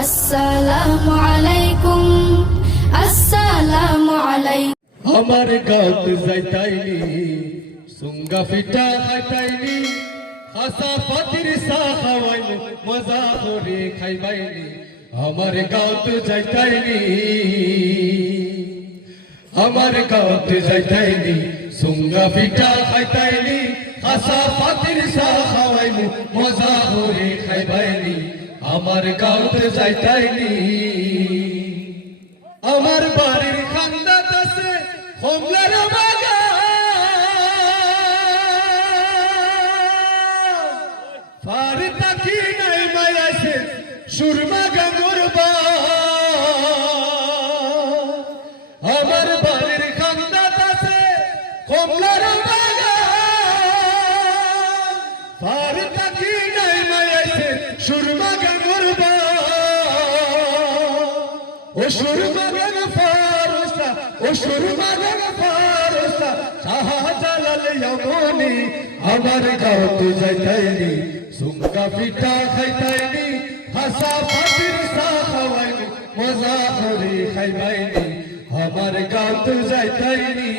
আসসালামু আলাইকুম, আসসালামু আলাইকুম। আমার গাঁত যাইতাইনি সুঙ্গা ফিটা খাইতাইনি হাসা ফাতির সা খাওয়াইনি মজা করে খাইবাইনি আমার গাঁত যাইতাইনি আমার গাঁত যাইতাইনি সুঙ্গা ফিটা খাইতাইনি হাসা ফাতির সা খাওয়াইনি মজা করে খাইবাইনি আমার গাঁত যাইতাইনি আমার বাড়ির খান্দাত আছে হোমলার ফার তাকি নাই মায়াছে সুরমা গাঙ্গুর আমার বাড়ির খান্দাত আছে হোমলার ফার তাকি নাই মায়াছে সুরমা গাঙ্গুর ও সুরমা গাঙ্গ ফারুসা ও সুরমা গাঙ্গ ফারুসা শাহজালাল ইয়ামনি আমার গাঁত যাইতাইনি সুঙ্গা পিঠা খাইতাইনি হাসা ফাতির সা খাওয়াইনি মজা করে খাইবাইনি আমার গাঁত যাইতাইনি।